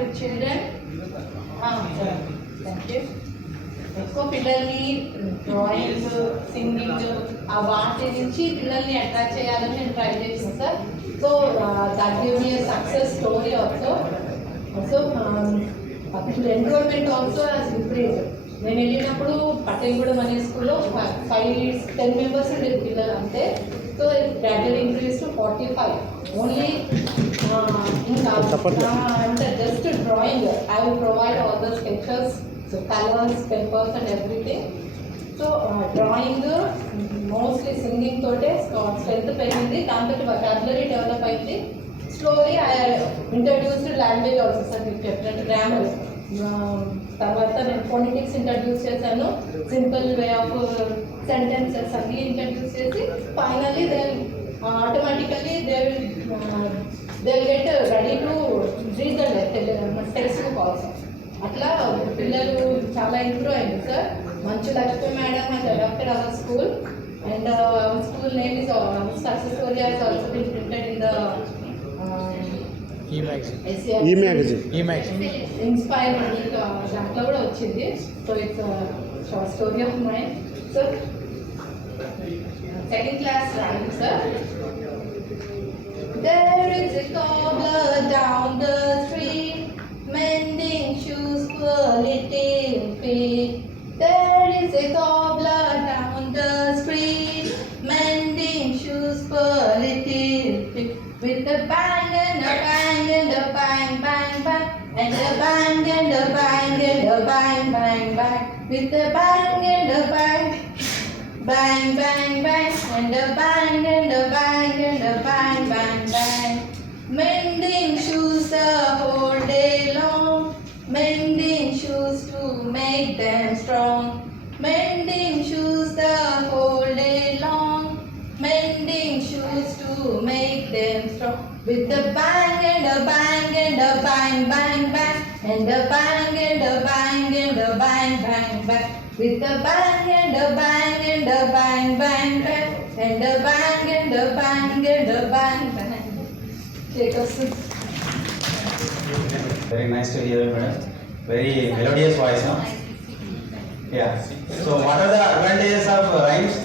with children. Thank you. ఎక్కువ పిల్లల్ని drawing singing ఆ వాటి నుంచి పిల్లల్ని అట్రాక్ట్ చేయాలని నేను ట్రై చేసాను sir. So that give me success story also. So enrolment also has increase. నేను వెళ్ళినప్పుడు పట్టేగూడెం అనే స్కూల్లో 5-10 మెంబర్స్ ఉండేది పిల్లలు అంతే. So it gradually increase to 45 ఓన్లీ. ఇంకా అంటే just drawing I will provide all the sketches, so colors, papers and everything. So drawing mostly singing tote strength పెరిగింది. దాంతో vocabulary డెవలప్ అయింది. Slowly I introduced language also sir. మీకు చెప్పినట్టు గ్రామర్ తర్వాత నేను phonetics introduce చేశాను. సింపుల్ వే ఆఫ్ సెంటెన్సెస్ అన్ని ఇంట్రడ్యూస్ చేసి finally they automatically they will get ready to read the text book also. అట్లా పిల్లలు చాలా ఇంప్రూవ్ అయింది సార్. Manchu Lakshmi madam has adopted our school and our school name is success story has also been printed in the e-magazine inspire దాంట్లో కూడా వచ్చింది. So it's short story of mind. So second class wrong sir. There is a cobbler down the street mending shoes for little feet. There is a cobbler down the street mending shoes for little feet. With a bang and a bang and a bang bang bang and a bang and a bang and a bang bang bang. With a bang and a bang bang bang bang and a bang and a bang and a bang bang bang. Mending shoes the whole day long, mending shoes to make them strong. Mending shoes the whole day long, mending shoes to make them strong. With a bang and a bang and a bang bang bang and a bang and a bang and a bang bang bang. With a bang and a bang and a bang bang bang and a bang and a bang and a bang bang. Very nice to hear you, madam. Very melodious voice, no? Yeah. So, what are the advantages of rhymes?